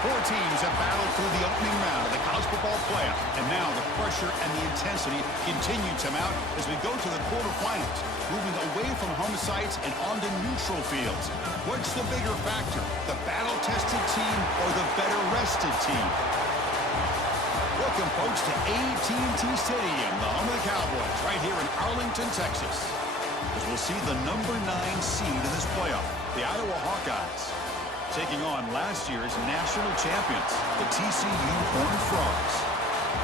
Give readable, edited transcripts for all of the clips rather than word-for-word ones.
Four teams have battled through the opening round of the college football playoff, and now the pressure and the intensity continue to mount as we go to the quarterfinals, moving away from home sites and onto neutral fields. What's the bigger factor, the battle-tested team or the better-rested team? Welcome, folks, to AT&T Stadium, the home of the Cowboys, right here in Arlington, Texas, as we'll see the number 9 seed in this playoff, the Iowa Hawkeyes, taking on last year's national champions, the TCU Horned Frogs.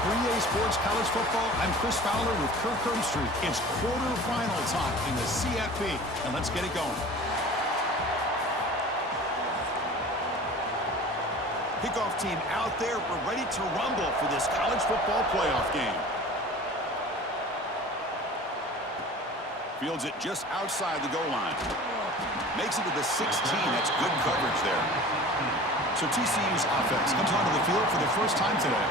3A Sports College Football, I'm Chris Fowler with Kirk Herbstreit. It's quarterfinal time in the CFP, and let's get it going. Kickoff team out there. We're ready to rumble for this college football playoff game. Fields it just outside the goal line. Makes it to the 16. That's good coverage there. So TCU's offense comes onto the field for the first time today.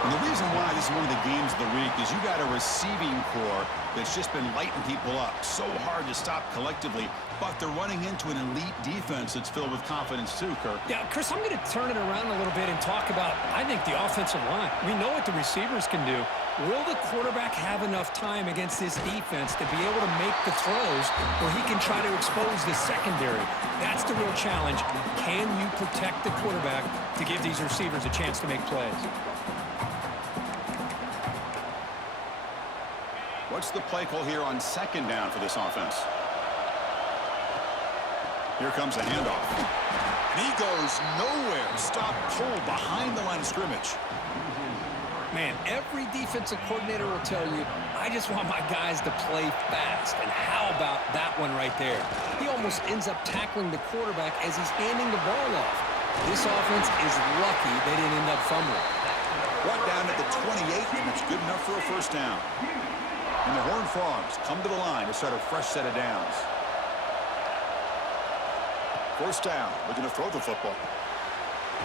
And the reason why this is one of the games of the week is you got a receiving core that's just been lighting people up. So hard to stop collectively, but they're running into an elite defense that's filled with confidence too, Kirk. Yeah, Chris, I'm going to turn it around a little bit and talk about, I think, the offensive line. We know what the receivers can do. Will the quarterback have enough time against this defense to be able to make the throws where he can try to expose the secondary? That's the real challenge. Can you protect the quarterback to give these receivers a chance to make plays? What's the play call here on second down for this offense? Here comes a handoff. And he goes nowhere. Stop pulled behind the line of scrimmage. Man, every defensive coordinator will tell you, I just want my guys to play fast. And how about that one right there? He almost ends up tackling the quarterback as he's handing the ball off. This offense is lucky they didn't end up fumbling. Brought down at the 28, and it's good enough for a first down. And the Horned Frogs come to the line to start a fresh set of downs. First down, looking to throw the football.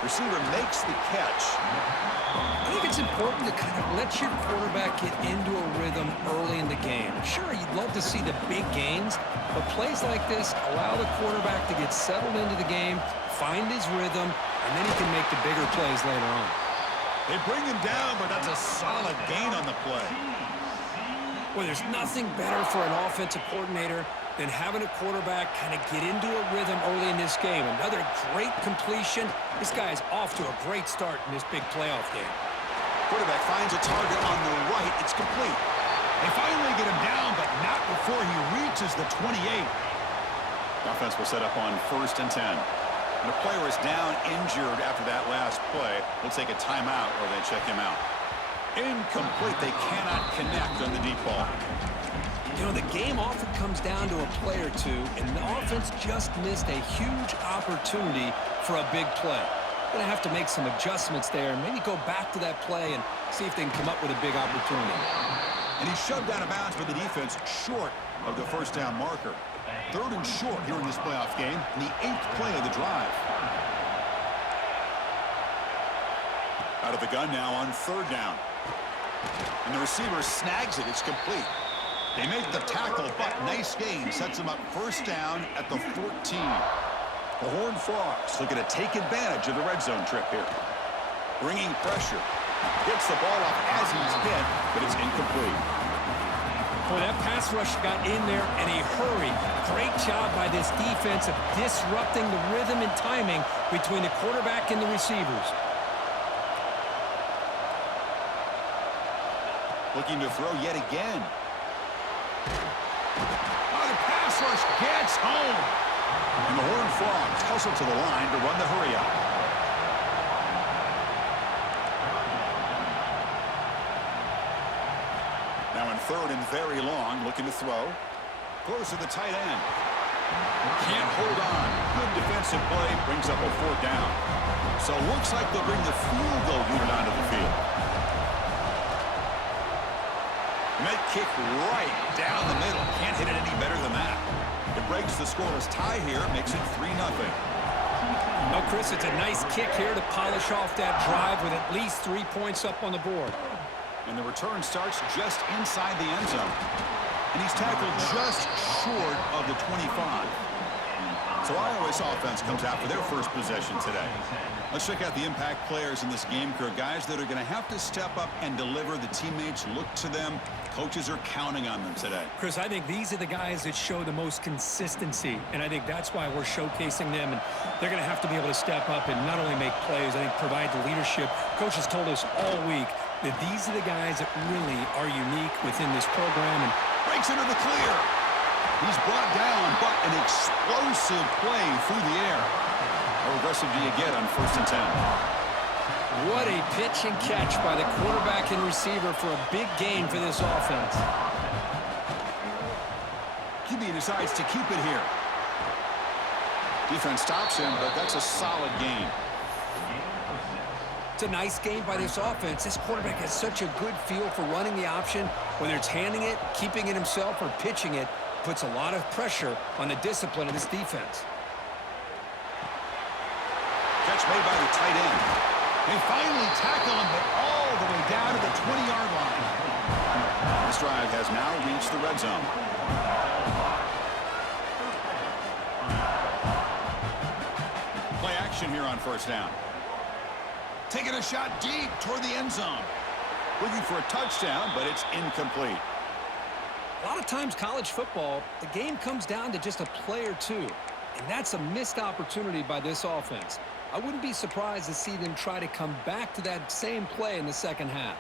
Receiver makes the catch. I think it's important to kind of let your quarterback get into a rhythm early in the game. Sure, you'd love to see the big gains, but plays like this allow the quarterback to get settled into the game, find his rhythm, and then he can make the bigger plays later on. They bring him down, but that's a solid gain on the play. Well, there's nothing better for an offensive coordinator than having a quarterback kind of get into a rhythm early in this game. Another great completion. This guy is off to a great start in this big playoff game. Quarterback finds a target on the right. It's complete. They finally get him down, but not before he reaches the 28. Offense will set up on 1st and 10. And a player is down injured after that last play. They'll take a timeout or they check him out. Incomplete. They cannot connect on the deep ball. You know, the game often comes down to a play or two, and the offense just missed a huge opportunity for a big play. Going to have to make some adjustments there and maybe go back to that play and see if they can come up with a big opportunity. And he's shoved out of bounds by the defense short of the first down marker. 3rd and short here in this playoff game, the 8th play of the drive. Out of the gun now on 3rd down. And the receiver snags it. It's complete. They make the tackle, but nice gain. Sets them up first down at the 14. The Horned Frogs looking to take advantage of the red zone trip here. Bringing pressure. Gets the ball up as he's hit, but it's incomplete. Boy, that pass rush got in there in a hurry. Great job by this defense of disrupting the rhythm and timing between the quarterback and the receivers. Looking to throw yet again. Oh, the pass rush gets home. And the Horned Frogs hustle to the line to run the hurry up. Now in 3rd and very long, looking to throw. Throws to the tight end. Can't hold on. Good defensive play. Brings up a 4th down. So it looks like they'll bring the field goal unit onto the field. And that kick right down the middle. Can't hit it any better than that. It breaks the scoreless tie here. Makes it 3-0. No, Chris, it's a nice kick here to polish off that drive with at least 3 points up on the board. And the return starts just inside the end zone. And he's tackled just short of the 25. So Iowa's offense comes out for their first possession today. Let's check out the impact players in this game, Kirk. Guys that are going to have to step up and deliver. The teammates look to them. Coaches are counting on them today. Chris, I think these are the guys that show the most consistency, and I think that's why we're showcasing them, and they're going to have to be able to step up and not only make plays, I think provide the leadership. Coach has told us all week that these are the guys that really are unique within this program. And breaks into the clear. He's brought down, but an explosive play through the air. How aggressive do you get on 1st and 10? What a pitch and catch by the quarterback and receiver for a big gain for this offense. QB decides to keep it here. Defense stops him, but that's a solid gain. It's a nice game by this offense. This quarterback has such a good feel for running the option. Whether it's handing it, keeping it himself, or pitching it, puts a lot of pressure on the discipline of this defense. Catch made by the tight end. They finally tackle him, but all the way down to the 20-yard line. This drive has now reached the red zone. Play action here on 1st down. Taking a shot deep toward the end zone. Looking for a touchdown, but it's incomplete. A lot of times college football, the game comes down to just a play or two. And that's a missed opportunity by this offense. I wouldn't be surprised to see them try to come back to that same play in the second half.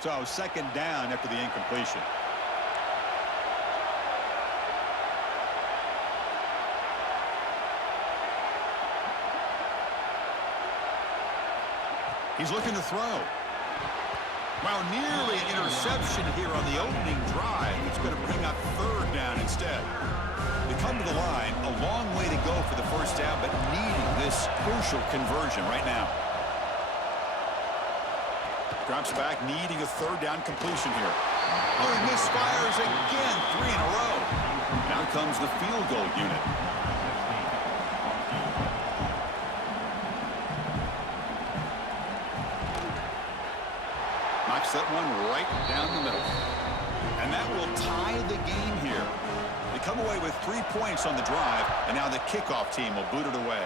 So 2nd down after the incompletion. He's looking to throw. Wow, nearly an interception here on the opening drive. It's going to bring up 3rd down instead. They come to the line, a long way to go for the 1st down, but needing this crucial conversion right now. Drops back, needing a 3rd down completion here. Oh, he misfires again, 3 in a row. Now comes the field goal unit. Knocks that one right down the middle. And that will tie the game here. They come away with 3 points on the drive, and now the kickoff team will boot it away.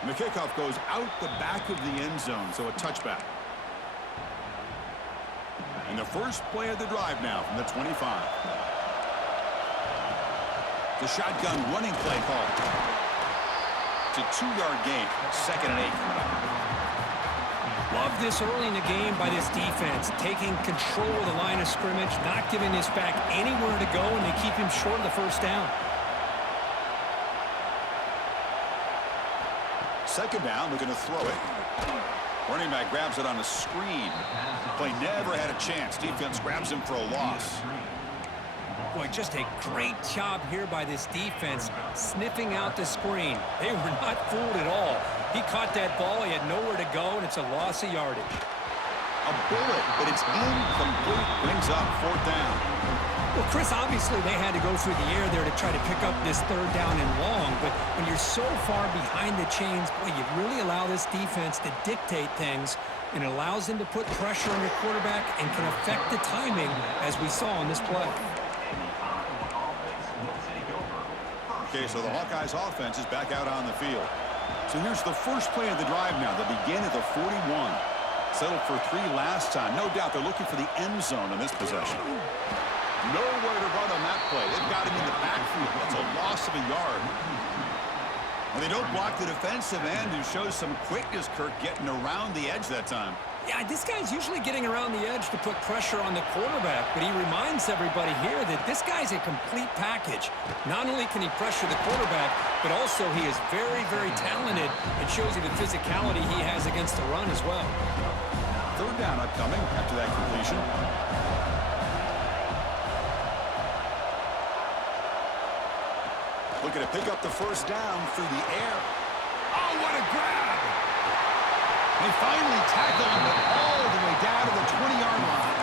And the kickoff goes out the back of the end zone, so a touchback. And the first play of the drive now from the 25. The shotgun running play call. It's a 2-yard gain, 2nd and 8 coming up. Love this early in the game by this defense, taking control of the line of scrimmage, not giving this back anywhere to go, and they keep him short of the 1st down. 2nd down, looking to throw it. Running back grabs it on a screen. Play never had a chance. Defense grabs him for a loss. Boy, just a great job here by this defense, sniffing out the screen. They were not fooled at all. He caught that ball, he had nowhere to go, and it's a loss of yardage. A bullet, but it's incomplete. Brings up 4th down. Well, Chris, obviously they had to go through the air there to try to pick up this 3rd down and long, but when you're so far behind the chains, boy, you really allow this defense to dictate things, and it allows them to put pressure on your quarterback and can affect the timing, as we saw on this play. Okay, so the Hawkeyes offense is back out on the field. So here's the first play of the drive now. They begin at the 41. Settled for 3 last time. No doubt they're looking for the end zone in this possession. Nowhere to run on that play. They've got him in the backfield. That's a loss of a yard. And they don't block the defensive end, who shows some quickness, Kirk, getting around the edge that time. Yeah, this guy's usually getting around the edge to put pressure on the quarterback, but he reminds everybody here that this guy's a complete package. Not only can he pressure the quarterback, but also he is very, very talented. It shows you the physicality he has against the run as well. 3rd down upcoming after that completion. Looking to pick up the 1st down through the air. Oh, what a grab! They finally tackle him, but all the way down to the 20-yard line.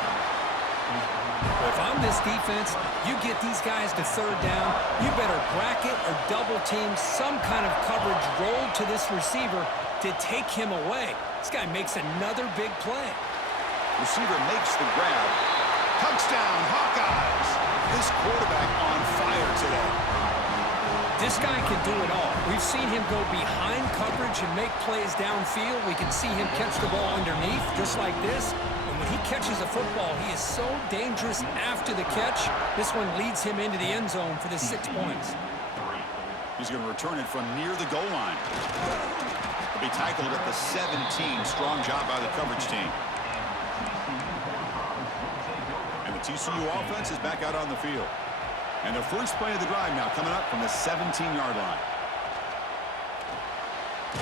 If I'm this defense, you get these guys to 3rd down, you better bracket or double team some kind of coverage roll to this receiver to take him away. This guy makes another big play. Receiver makes the grab. Touchdown, Hawkeyes! This quarterback on fire today. This guy can do it all. We've seen him go behind coverage and make plays downfield. We can see him catch the ball underneath, just like this. And when he catches a football, he is so dangerous after the catch. This one leads him into the end zone for the 6 points. He's going to return it from near the goal line. He'll be tackled at the 17. Strong job by the coverage team. And the TCU offense is back out on the field. And the first play of the drive now coming up from the 17-yard line.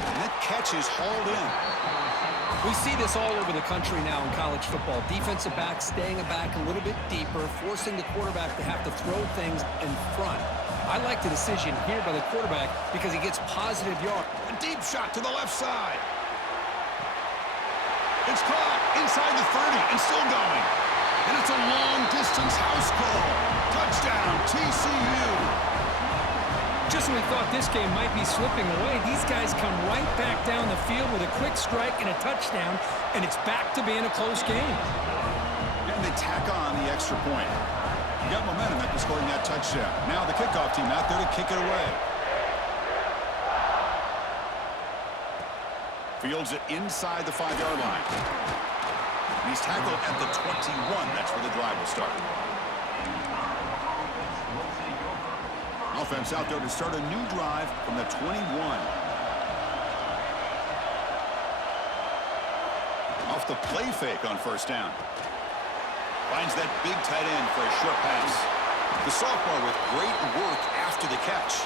And that catch is hauled in. We see this all over the country now in college football. Defensive backs staying back a little bit deeper, forcing the quarterback to have to throw things in front. I like the decision here by the quarterback because he gets positive yards. A deep shot to the left side. It's caught inside the 30 and still going. And it's a long-distance house call. Touchdown, TCU. Just when we thought this game might be slipping away, these guys come right back down the field with a quick strike and a touchdown, and it's back to being a close game. And they tack on the extra point. You got momentum after scoring that touchdown. Now the kickoff team out there to kick it away. Fields it inside the 5-yard line. He's tackled at the 21. That's where the drive will start. Offense out there to start a new drive from the 21. Off the play fake on first down. Finds that big tight end for a short pass. The sophomore with great work after the catch.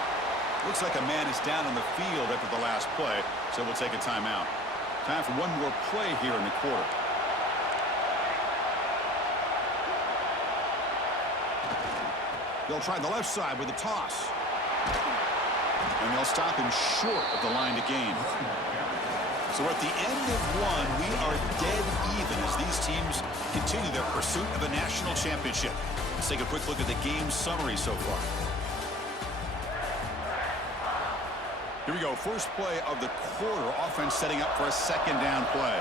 Looks like a man is down on the field after the last play, so we'll take a timeout. Time for one more play here in the quarter. They'll try the left side with a toss. And they'll stop him short of the line to gain. So at the end of one, we are dead even as these teams continue their pursuit of a national championship. Let's take a quick look at the game summary so far. Here we go. First play of the quarter. Offense setting up for a second down play.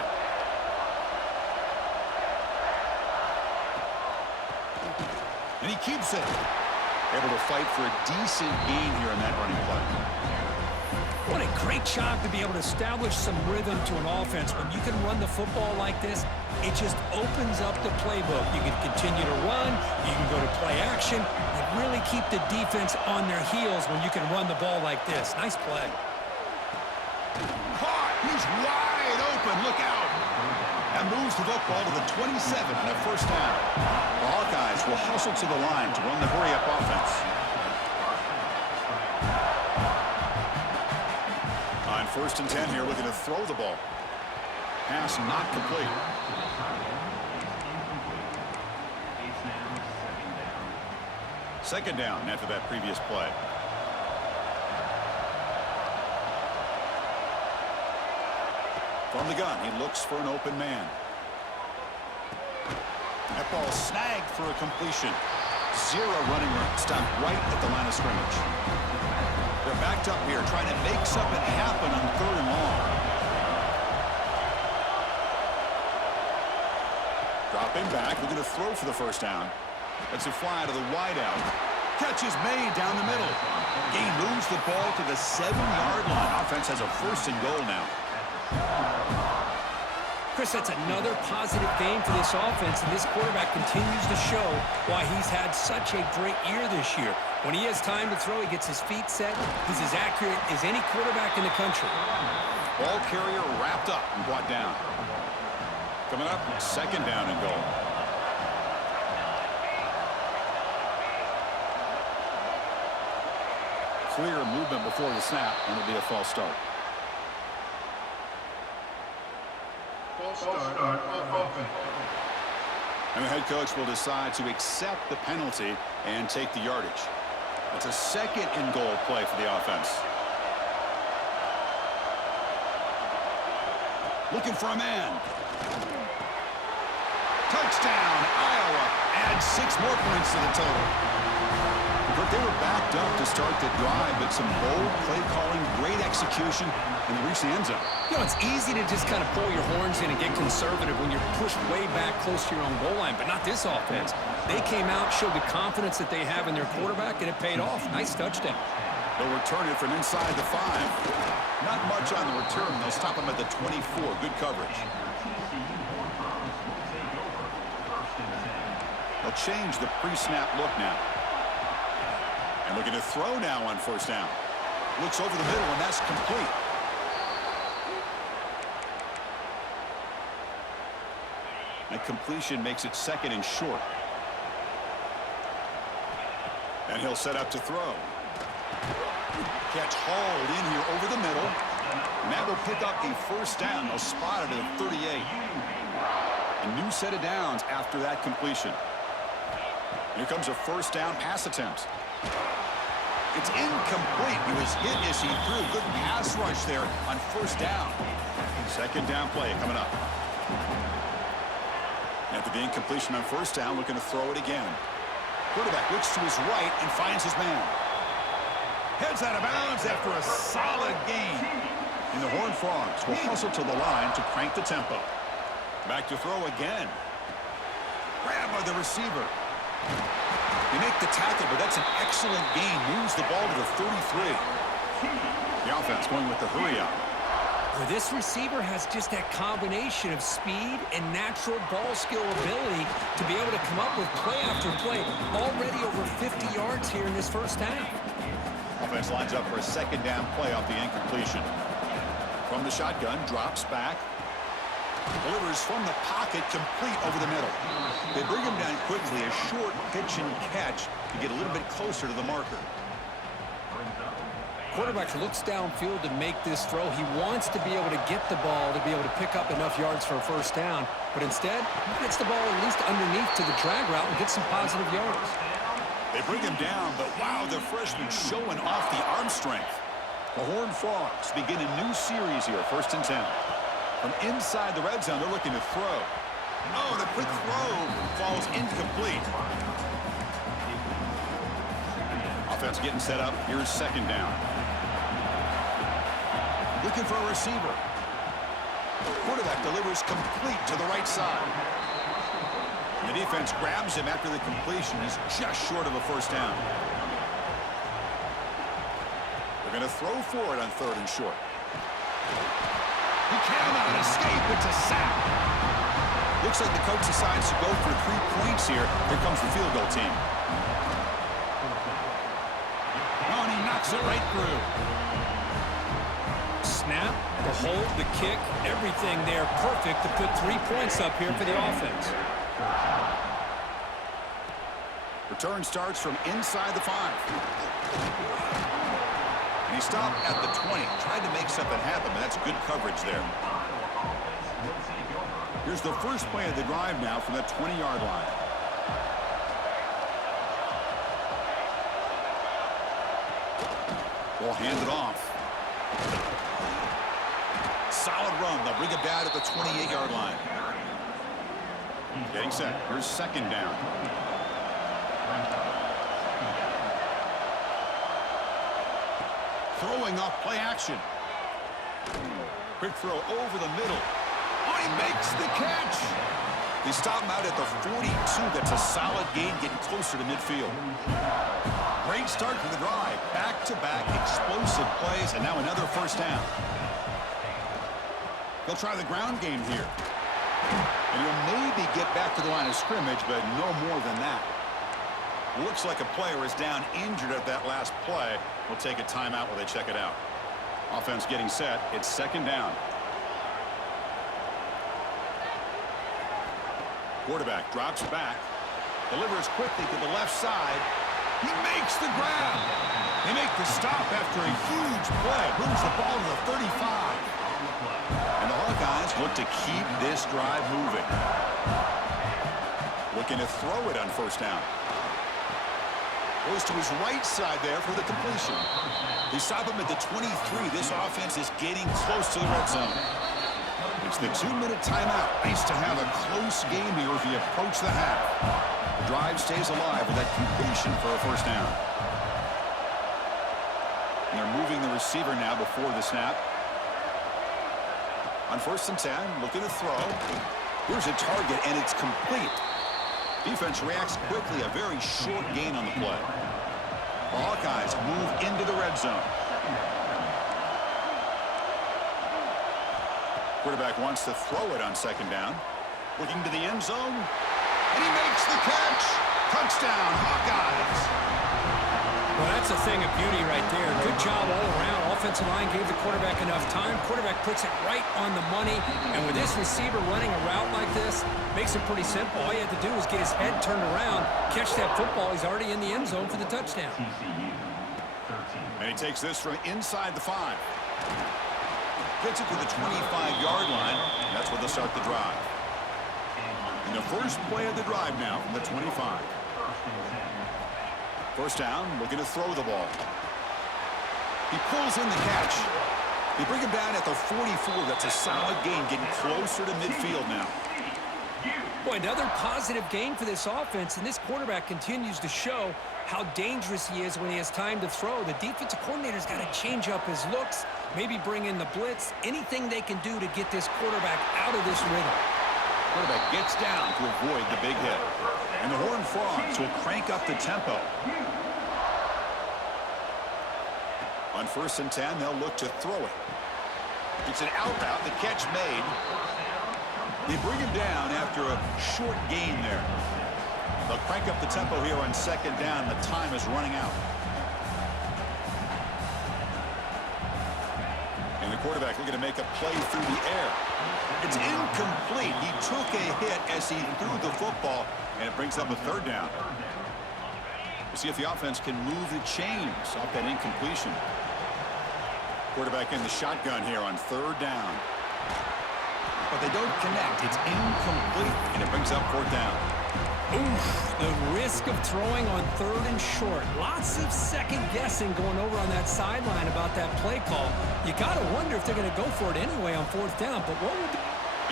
And he keeps it. Able to fight for a decent gain here in that running play. What a great job to be able to establish some rhythm to an offense. When you can run the football like this, it just opens up the playbook. You can continue to run. You can go to play action. And really keep the defense on their heels when you can run the ball like this. Nice play. Caught. He's wide open. Look out. That moves the football to the 27 and a first down. The Hawkeyes will hustle to the line to run the hurry-up offense. On 1st and 10 here, looking to throw the ball. Pass not complete. Second down after that previous play. From the gun, he looks for an open man. That ball snagged for a completion. Zero running room, stopped right at the line of scrimmage. They're backed up here, trying to make something happen on 3rd and long. Dropping back, looking to throw for the first down. That's a fly to the wideout. Catch is made down the middle. Gain moves the ball to the 7-yard line. Offense has a 1st and goal now. Chris, that's another positive game for this offense, and this quarterback continues to show why he's had such a great year this year. When he has time to throw, he gets his feet set. He's as accurate as any quarterback in the country. Ball carrier wrapped up and brought down. Coming up, second down and goal. Clear movement before the snap, and it'll be a false start. And the head coach will decide to accept the penalty and take the yardage. It's a second and goal play for the offense. Looking for a man. Touchdown, Iowa. Adds 6 more points to the total. But they were backed up to start the drive, but some bold play calling, great execution, and they reached the end zone. You know, it's easy to just kind of pull your horns in and get conservative when you're pushed way back close to your own goal line, but not this offense. They came out, showed the confidence that they have in their quarterback, and it paid off. Nice touchdown. They'll return it from inside the 5. Not much on the return. They'll stop him at the 24. Good coverage. They'll change the pre-snap look now. And looking to throw now on first down. Looks over the middle, and that's complete. That completion makes it second and short. And he'll set up to throw. Catch hauled in here over the middle. And that will pick up a first down. They'll spot it at the 38. A new set of downs after that completion. Here comes a first down pass attempt. It's incomplete. He was hit as he threw. Good pass rush there on first down. Second down play coming up. After the incompletion on first down, looking to throw it again. Quarterback looks to his right and finds his man. Heads out of bounds after a solid gain. And the Horned Frogs will hustle to the line to crank the tempo. Back to throw again. Grab by the receiver. They make the tackle, but that's an excellent gain. Moves the ball to the 33. The offense going with the hurry up. Well, this receiver has just that combination of speed and natural ball skill ability to be able to come up with play after play. Already over 50 yards here in this first half. Offense lines up for a second down play off the incompletion. From the shotgun, drops back. Delivers from the pocket, complete over the middle. They bring him down quickly, a short pitch and catch to get a little bit closer to the marker. Quarterback looks downfield to make this throw. He wants to be able to get the ball to be able to pick up enough yards for a first down. But instead, he gets the ball at least underneath to the drag route and gets some positive yards. They bring him down, but wow, the freshman showing off the arm strength. The Horned Frogs begin a new series here, 1st and 10. From inside the red zone, they're looking to throw. Oh, the quick throw falls incomplete. Offense getting set up. Here's second down. Looking for a receiver. Quarterback delivers complete to the right side. The defense grabs him after the completion. He's just short of a first down. They're going to throw for it on 3rd and short. He cannot escape. It's a sack. Looks like the coach decides to go for 3 points here. Here comes the field goal team. Oh, and he knocks it right through. Snap, the hold, the kick, everything there perfect to put 3 points up here for the offense. Return starts from inside the 5. And he stopped at the 20. Tried to make something happen, but that's good coverage there. Here's the first play of the drive now from that 20-yard line. Ball handed off. Solid run. They'll bring it down at the 28-yard line. Getting set. Here's second down. Throwing off play action. Quick throw over the middle. Oh, he makes the catch. They stop him out at the 42. That's a solid gain, getting closer to midfield. Great start to the drive. Back-to-back explosive plays, and now another first down. They'll try the ground game here. And he'll maybe get back to the line of scrimmage, but no more than that. Looks like a player is down injured at that last play. We'll take a timeout while they check it out. Offense getting set. It's second down. Quarterback drops back. Delivers quickly to the left side. He makes the grab. They make the stop after a huge play. Moves the ball to the 35. And the Hawkeyes look to keep this drive moving. Looking to throw it on first down. Goes to his right side there for the completion. They stop him at the 23. This offense is getting close to the red zone. It's the 2-minute timeout. Nice to have a close game here as we approach the half. The drive stays alive with that completion for a first down. And they're moving the receiver now before the snap. On 1st and 10, looking to throw. Here's a target, and it's complete. Defense reacts quickly, a very short gain on the play. The Hawkeyes move into the red zone. Quarterback wants to throw it on second down. Looking to the end zone. And he makes the catch. Touchdown, Hawkeyes. Well, that's a thing of beauty right there. Good job all around. Offensive line gave the quarterback enough time. Quarterback puts it right on the money. And with this receiver running a route like this, makes it pretty simple. All he had to do was get his head turned around, catch that football. He's already in the end zone for the touchdown. TCU 13. And he takes this from inside the 5. Gets it to the 25-yard line. And that's where they'll start the drive. And the first play of the drive now from the 25. First down, looking to throw the ball. He pulls in the catch. They bring him down at the 44. That's a solid gain, getting closer to midfield now. Boy, another positive gain for this offense, and this quarterback continues to show how dangerous he is when he has time to throw. The defensive coordinator's got to change up his looks, maybe bring in the blitz, anything they can do to get this quarterback out of this rhythm. Quarterback gets down to avoid the big hit. And the Horned Frogs will crank up the tempo. On 1st and 10, they'll look to throw it. It's an out route, the catch made. They bring him down after a short gain there. They'll crank up the tempo here on 2nd down. The time is running out. And the quarterback looking to make a play through the air. It's incomplete. He took a hit as he threw the football, and it brings up a 3rd down. We'll see if the offense can move the chains off that incompletion. Quarterback in the shotgun here on 3rd down. But they don't connect. It's incomplete, and it brings up 4th down. Oof, the risk of throwing on 3rd and short. Lots of second guessing going over on that sideline about that play call. You got to wonder if they're going to go for it anyway on 4th down. But what would...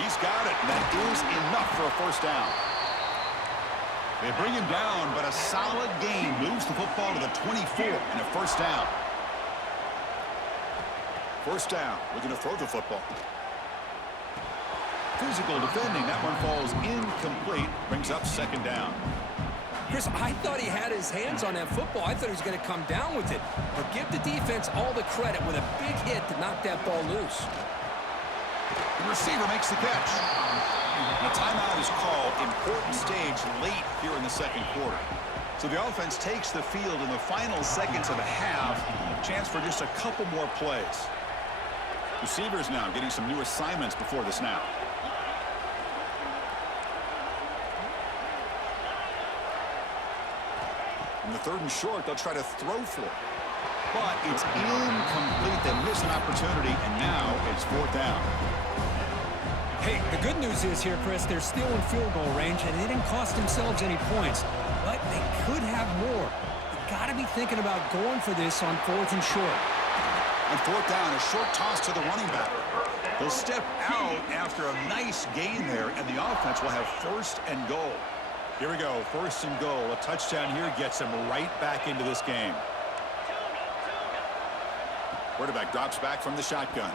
He's got it, and that is enough for a 1st down. They bring him down, but a solid gain moves the football to the 24 and a 1st down. 1st down, looking to throw the football. Physical defending, that one falls incomplete, brings up 2nd down. Chris, I thought he had his hands on that football. I thought he was going to come down with it. But give the defense all the credit with a big hit to knock that ball loose. The receiver makes the catch. And a timeout is called. Important stage late here in the 2nd quarter. So the offense takes the field in the final seconds of the half. Chance for just a couple more plays. Receivers now getting some new assignments before the snap. In the 3rd and short, they'll try to throw for it. But it's incomplete. They miss an opportunity, and now it's 4th down. Hey, the good news is here, Chris, they're still in field goal range, and they didn't cost themselves any points. But they could have more. You got to be thinking about going for this on 4th and short. On 4th down, a short toss to the running back. They'll step out after a nice gain there, and the offense will have 1st and goal. Here we go, 1st and goal. A touchdown here gets them right back into this game. Quarterback drops back from the shotgun.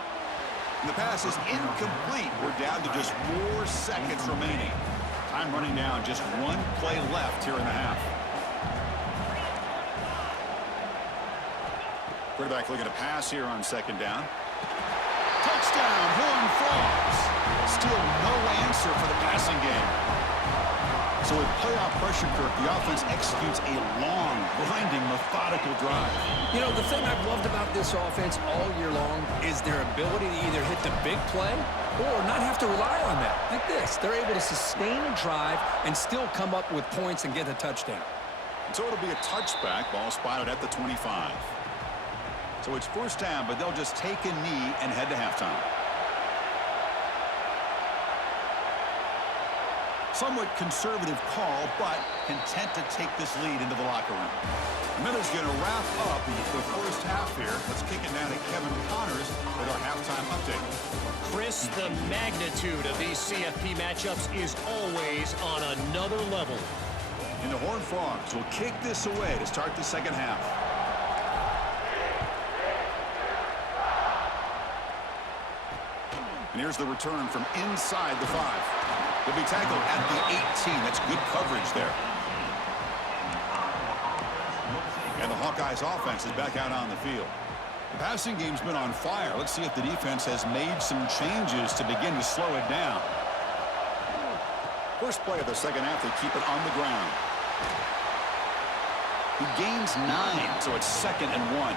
And the pass is incomplete. We're down to just 4 seconds remaining. Time running down, just 1 play left here in the half. Quarterback looking to pass here on 2nd down. Touchdown, Horned Frogs. Still no answer for the passing game. So with playoff pressure, Kirk, the offense executes a long, grinding, methodical drive. You know, the thing I've loved about this offense all year long is their ability to either hit the big play or not have to rely on that. Like this, they're able to sustain a drive and still come up with points and get a touchdown. And so it'll be a touchback, ball spotted at the 25. So it's 1st down, but they'll just take a knee and head to halftime. Somewhat conservative call, but content to take this lead into the locker room. Miller's going to wrap up the 1st half here. Let's kick it down to Kevin Connors with our halftime update. Chris, the magnitude of these CFP matchups is always on another level. And the Horned Frogs will kick this away to start the 2nd half. And here's the return from inside the 5. Will be tackled at the 18. That's good coverage there. And the Hawkeyes offense is back out on the field. The passing game's been on fire. Let's see if the defense has made some changes to begin to slow it down. First play of the second half, they keep it on the ground. He gains 9, so it's 2nd and 1.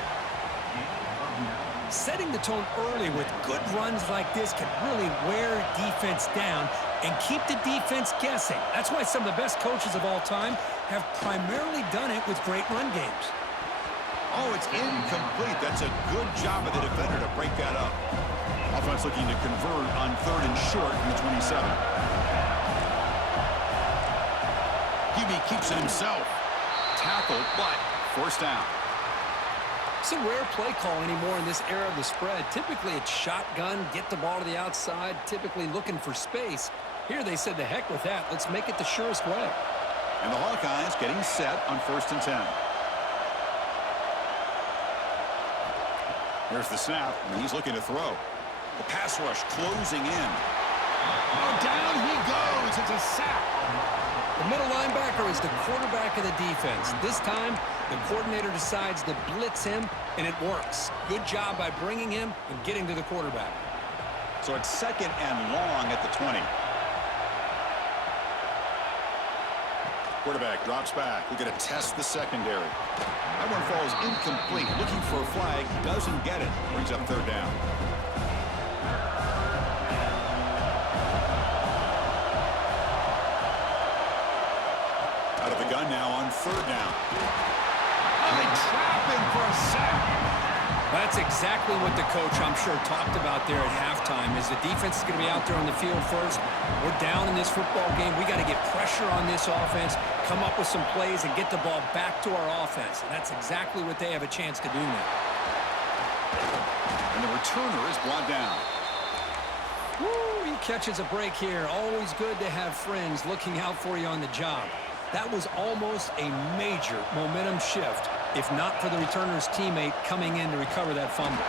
Setting the tone early with good runs like this can really wear defense down and keep the defense guessing. That's why some of the best coaches of all time have primarily done it with great run games. Oh, it's incomplete. That's a good job of the defender to break that up. Offense looking to convert on 3rd and short from the 27. QB keeps it himself. Tackled, but first down. It's a rare play call anymore in this era of the spread. Typically, it's shotgun, get the ball to the outside, typically looking for space. Here they said, the heck with that. Let's make it the surest way. And the Hawkeyes getting set on 1st and 10. Here's the snap, and he's looking to throw. The pass rush closing in. Oh, down he goes. It's a sack. The middle linebacker is the quarterback of the defense. This time, the coordinator decides to blitz him, and it works. Good job by bringing him and getting to the quarterback. So it's 2nd and long at the 20. Quarterback drops back. We're going to test the secondary. That one falls incomplete. Looking for a flag. Doesn't get it. Brings up 3rd down. Out of the gun now on 3rd down. Oh, they trap him for a sack. That's exactly what the coach, I'm sure, talked about there at halftime, is the defense is going to be out there on the field first. We're down in this football game. We got to get pressure on this offense, come up with some plays, and get the ball back to our offense. And that's exactly what they have a chance to do now. And the returner is brought down. Woo, he catches a break here. Always good to have friends looking out for you on the job. That was almost a major momentum shift, if not for the returner's teammate coming in to recover that fumble.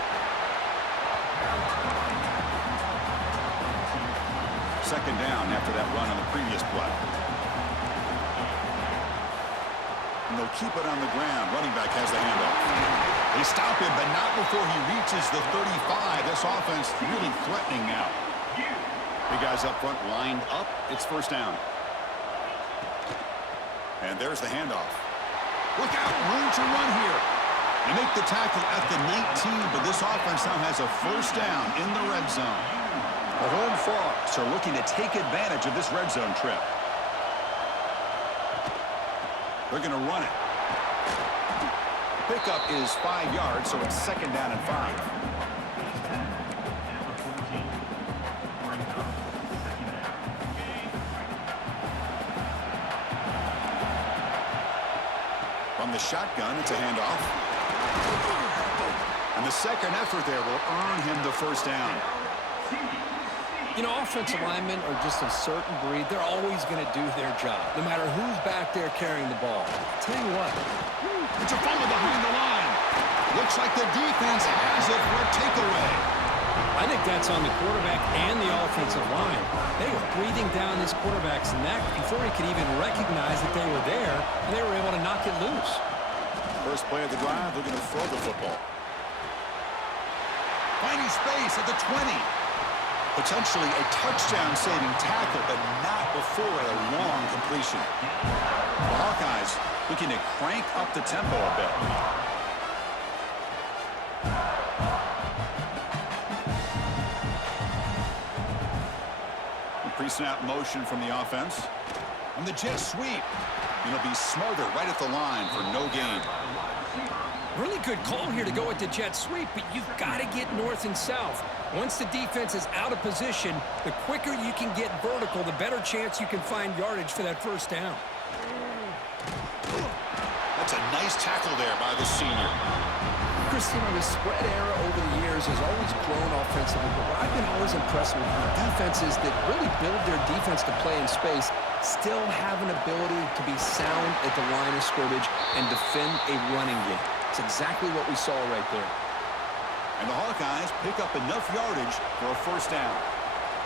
2nd down after that run on the previous play. And they'll keep it on the ground. Running back has the handoff. They stop him, but not before he reaches the 35. This offense really threatening now. Big guys up front lined up. It's 1st down. And there's the handoff. Look out, room to run here. They make the tackle at the 19, but this offense now has a 1st down in the red zone. The home Frogs are looking to take advantage of this red zone trip. They're going to run it. Pickup is 5 yards, so it's 2nd down and 5. From the shotgun, it's a handoff. And the second effort there will earn him the 1st down. You know, offensive linemen are just a certain breed. They're always going to do their job, no matter who's back there carrying the ball. I'll tell you what. It's a fumble behind the line. Looks like the defense has it for a takeaway. I think that's on the quarterback and the offensive line. They were breathing down this quarterback's neck before he could even recognize that they were there, and they were able to knock it loose. First play of the drive, they're going to throw the football. Finding space at the 20. Potentially a touchdown-saving tackle, but not before a long completion. The Hawkeyes looking to crank up the tempo a bit. Pre-snap motion from the offense. And the jet sweep. It'll be smarter right at the line for no gain. Really good call here to go with the jet sweep, but you've got to get north and south. Once the defense is out of position, the quicker you can get vertical, the better chance you can find yardage for that 1st down. That's a nice tackle there by the senior. Christian, the spread era over the years has always grown offensively, but what I've been always impressed with defenses that really build their defense to play in space still have an ability to be sound at the line of scrimmage and defend a running game. It's exactly what we saw right there. And the Hawkeyes pick up enough yardage for a 1st down.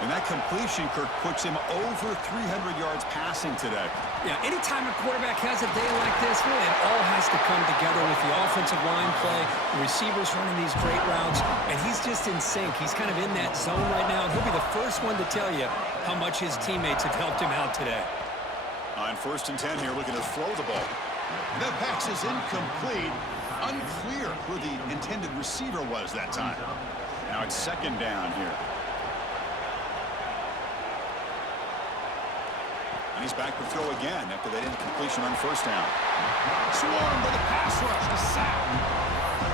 And that completion, Kirk, puts him over 300 yards passing today. Yeah, anytime a quarterback has a day like this, really it all has to come together with the offensive line play, the receivers running these great routes, and he's just in sync. He's kind of in that zone right now, and he'll be the first one to tell you how much his teammates have helped him out today. On 1st and 10 here, looking to throw the ball. The pass is incomplete. Unclear who the intended receiver was that time. Now it's 2nd down here. And he's back to throw again after that incompletion on 1st down. Swarmed by the pass rush, the sack.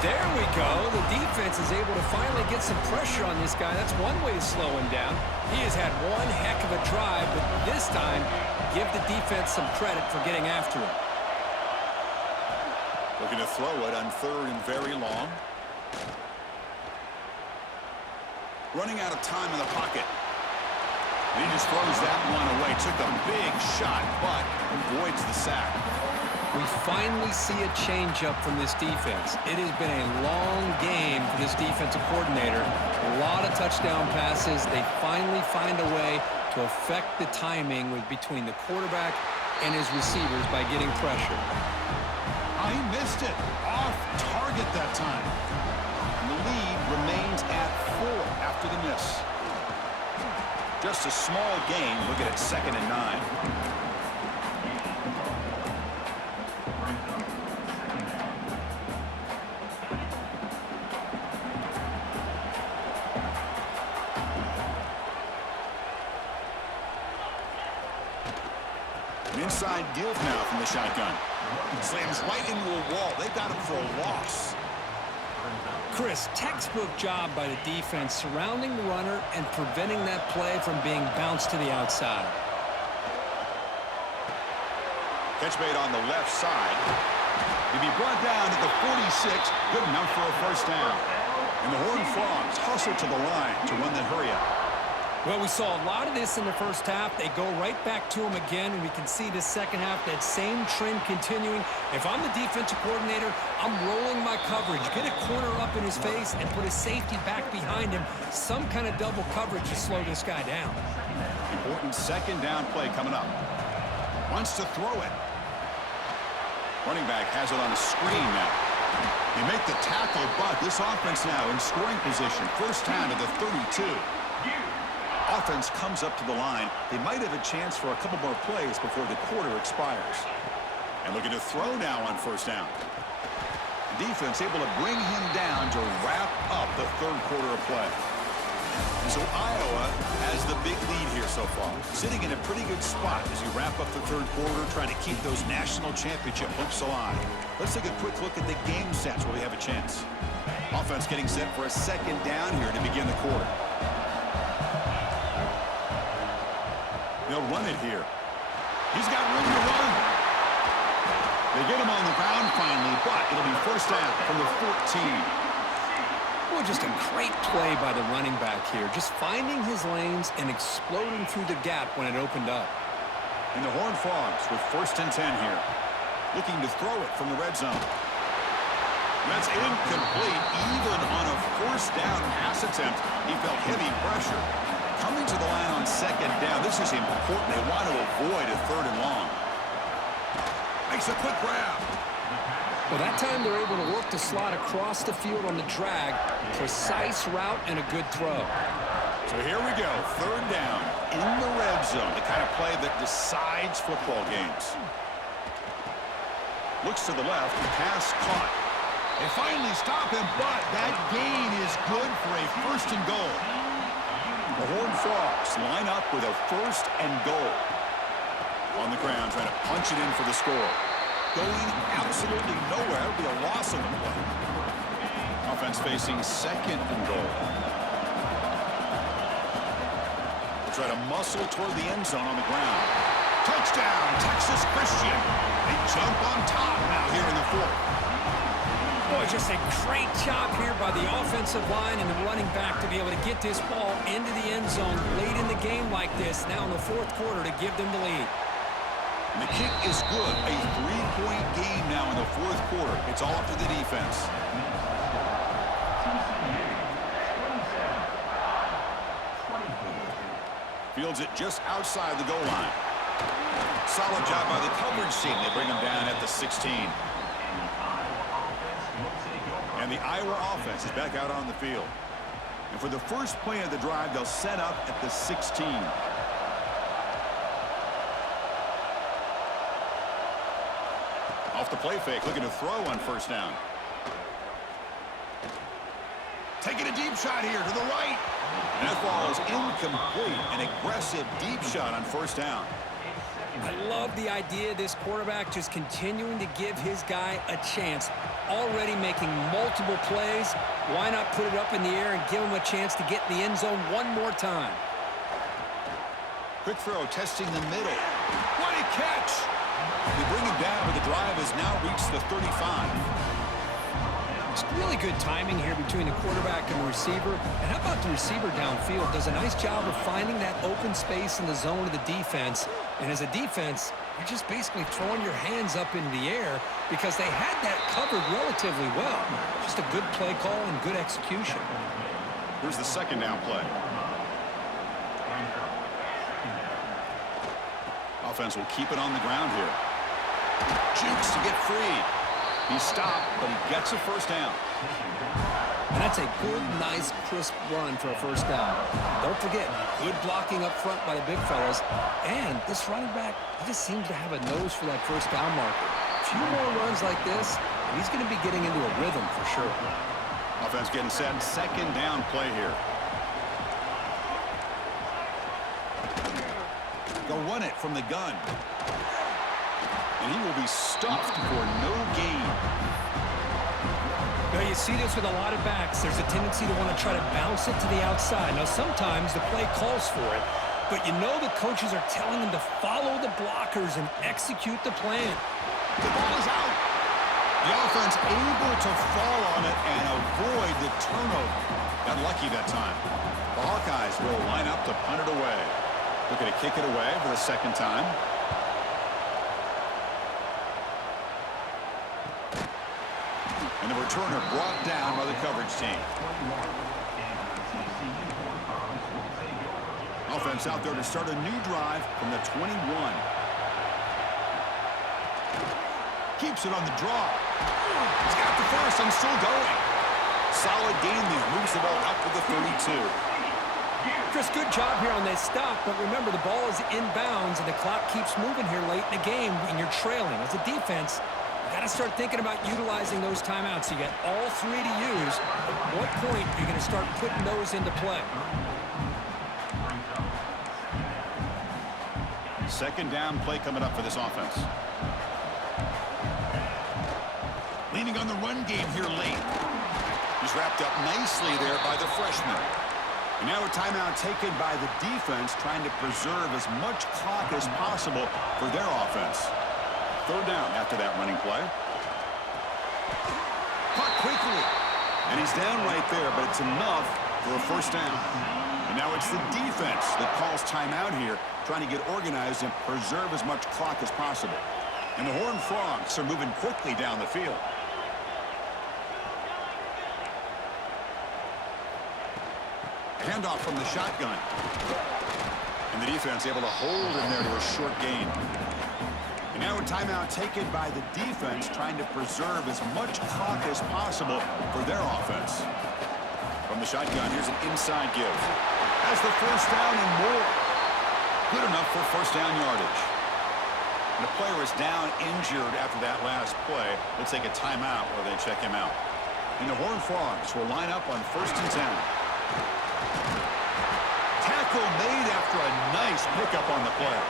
There we go. The defense is able to finally get some pressure on this guy. That's one way to slow him down. He has had one heck of a drive, but this time, give the defense some credit for getting after him. Looking to throw it on 3rd and very long. Running out of time in the pocket. And he just throws that one away. Took a big shot, but avoids the sack. We finally see a change-up from this defense. It has been a long game for this defensive coordinator. A lot of touchdown passes. They finally find a way to affect the timing between the quarterback and his receivers by getting pressure. He missed it. Off target that time. And the lead remains at 4 after the miss. Just a small gain. Looking at 2nd and 9. An inside give now from the shotgun. Slams right into a wall. They've got him for a loss. Chris, textbook job by the defense surrounding the runner and preventing that play from being bounced to the outside. Catch made on the left side. He'll be brought down at the 46. Good enough for a 1st down. And the Horned Frogs hustle to the line to run the hurry-up. Well, we saw a lot of this in the 1st half. They go right back to him again, and we can see the 2nd half, that same trend continuing. If I'm the defensive coordinator, I'm rolling my coverage. Get a corner up in his face and put his safety back behind him. Some kind of double coverage to slow this guy down. Important 2nd down play coming up. Wants to throw it. Running back has it on a screen now. They make the tackle, but this offense now in scoring position. 1st down to the 32. Offense comes up to the line. They might have a chance for a couple more plays before the quarter expires. And looking to throw now on 1st down. The defense able to bring him down to wrap up the 3rd quarter of play. And so Iowa has the big lead here so far, sitting in a pretty good spot as you wrap up the 3rd quarter, trying to keep those national championship hopes alive. Let's take a quick look at the game stats where we have a chance. Offense getting set for a 2nd down here to begin the quarter. They'll run it here. He's got room to run. They get him on the ground finally, but it'll be 1st down from the 14. Well, just a great play by the running back here. Just finding his lanes and exploding through the gap when it opened up. And the Horned Frogs with 1st and 10 here. Looking to throw it from the red zone. That's incomplete. Even on a 1st down pass attempt, he felt heavy pressure. Coming to the line on 2nd down. This is important. They want to avoid a 3rd and long. Makes a quick grab. Well, that time they're able to work the slot across the field on the drag. Precise route and a good throw. So here we go. 3rd down in the red zone. The kind of play that decides football games. Looks to the left. Pass caught. They finally stop him, but that gain is good for a 1st and goal. The Horned Frogs line up with a 1st and goal. On the ground, trying to punch it in for the score. Going absolutely nowhere. It'll be a loss on the play. Offense facing 2nd and goal. They'll try to muscle toward the end zone on the ground. Touchdown, Texas Christian. They jump on top now here in the 4th. Boy, just a great job here by the offensive line and the running back to be able to get this ball into the end zone late in the game like this, now in the 4th quarter, to give them the lead. And the kick is good. A 3-point game now in the 4th quarter. It's all up to the defense. Fields it just outside the goal line. Solid job by the coverage team. They bring him down at the 16. And the Iowa offense is back out on the field. And for the first play of the drive, they'll set up at the 16. Off the play fake, looking to throw on first down. Taking a deep shot here to the right. And that ball is incomplete. An aggressive deep shot on first down. I love the idea of this quarterback just continuing to give his guy a chance. Already making multiple plays. Why not put it up in the air and give him a chance to get in the end zone one more time? Quick throw, testing the middle. What a catch! They bring him down, but the drive has now reached the 35. It's really good timing here between the quarterback and the receiver. And how about the receiver downfield? Does a nice job of finding that open space in the zone of the defense. And as a defense, you're just basically throwing your hands up in the air because they had that covered relatively well. Just a good play call and good execution. Here's the second down play. Offense will keep it on the ground here. Jukes to get free. He stopped, but he gets a first down. And that's a good, nice, crisp run for a first down. Don't forget, good blocking up front by the big fellas. And this running back, he just seems to have a nose for that first down marker. A few more runs like this, and he's going to be getting into a rhythm for sure. Offense getting set. Second down play here. They'll run it from the gun. And he will be stuffed for no gain. Now, you see this with a lot of backs. There's a tendency to want to try to bounce it to the outside. Now, sometimes the play calls for it, but you know the coaches are telling them to follow the blockers and execute the plan. The ball is out. The offense able to fall on it and avoid the turnover. Got lucky that time. The Hawkeyes will line up to punt it away. Looking to kick it away for the second time. And the returner brought down by the coverage team. Offense out there to start a new drive from the 21. Keeps it on the draw. He's got the first and still going. Solid gain there. Moves the ball up to the 32. Chris, good job here on that stop, but remember the ball is inbounds and the clock keeps moving here late in the game and you're trailing. As a defense, you got to start thinking about utilizing those timeouts. You got all three to use. At what point are you going to start putting those into play? Second down play coming up for this offense. Leaning on the run game here late. He's wrapped up nicely there by the freshman. And now a timeout taken by the defense, trying to preserve as much clock as possible for their offense. Third down after that running play. Caught quickly. And he's down right there, but it's enough for a first down. And now it's the defense that calls timeout here, trying to get organized and preserve as much clock as possible. And the Horned Frogs are moving quickly down the field. Handoff from the shotgun. And the defense able to hold in there to a short gain. And now a timeout taken by the defense, trying to preserve as much clock as possible for their offense. From the shotgun, here's an inside give. Has the first down and more. Good enough for first down yardage. And the player is down injured after that last play. They'll take a timeout while they check him out. And the Horned Frogs will line up on 1st and 10. Tackle made after a nice pickup on the play.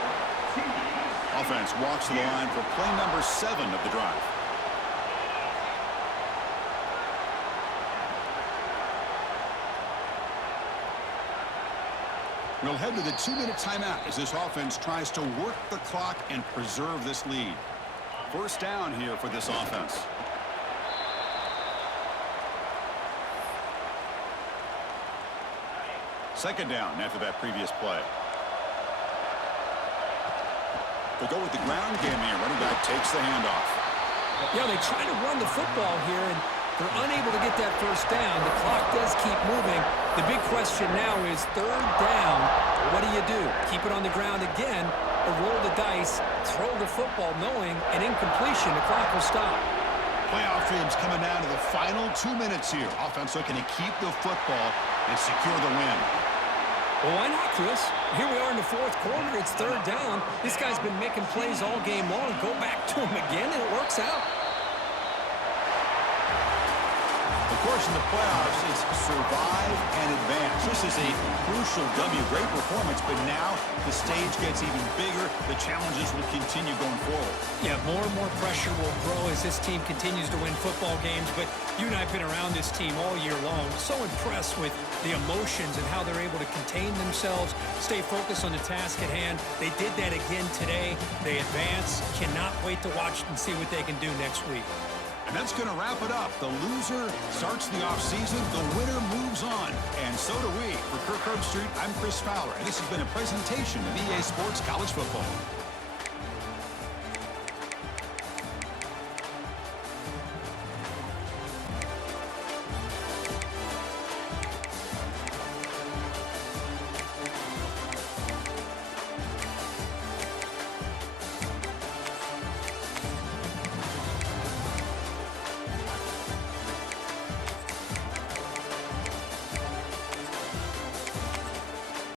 Offense walks to the line for play number 7 of the drive. We'll head to the 2-minute timeout as this offense tries to work the clock and preserve this lead. First down here for this offense. Second down after that previous play. They go with the ground game here. Running back takes the handoff. Yeah, they try to run the football here, and they're unable to get that first down. The clock does keep moving. The big question now is 3rd down. What do? Keep it on the ground again, or roll the dice, throw the football knowing an incompletion, the clock will stop. Playoff games coming down to the final 2 minutes here. Offense looking to keep the football and secure the win. Well, why not, Chris? Here we are in the fourth quarter. It's third down. This guy's been making plays all game long. Go back to him again, and it works out. Of course, in the playoffs, it's survive and advance. This is a crucial W. Great performance, but now the stage gets even bigger. The challenges will continue going forward. Yeah, more and more pressure will grow as this team continues to win football games. But you and I have been around this team all year long. So impressed with the emotions and how they're able to contain themselves, stay focused on the task at hand. They did that again today. They advance. Cannot wait to watch and see what they can do next week. And that's going to wrap it up. The loser starts the offseason. The winner moves on. And so do we. For Kirk Herbstreit, I'm Chris Fowler. And this has been a presentation of EA Sports College Football.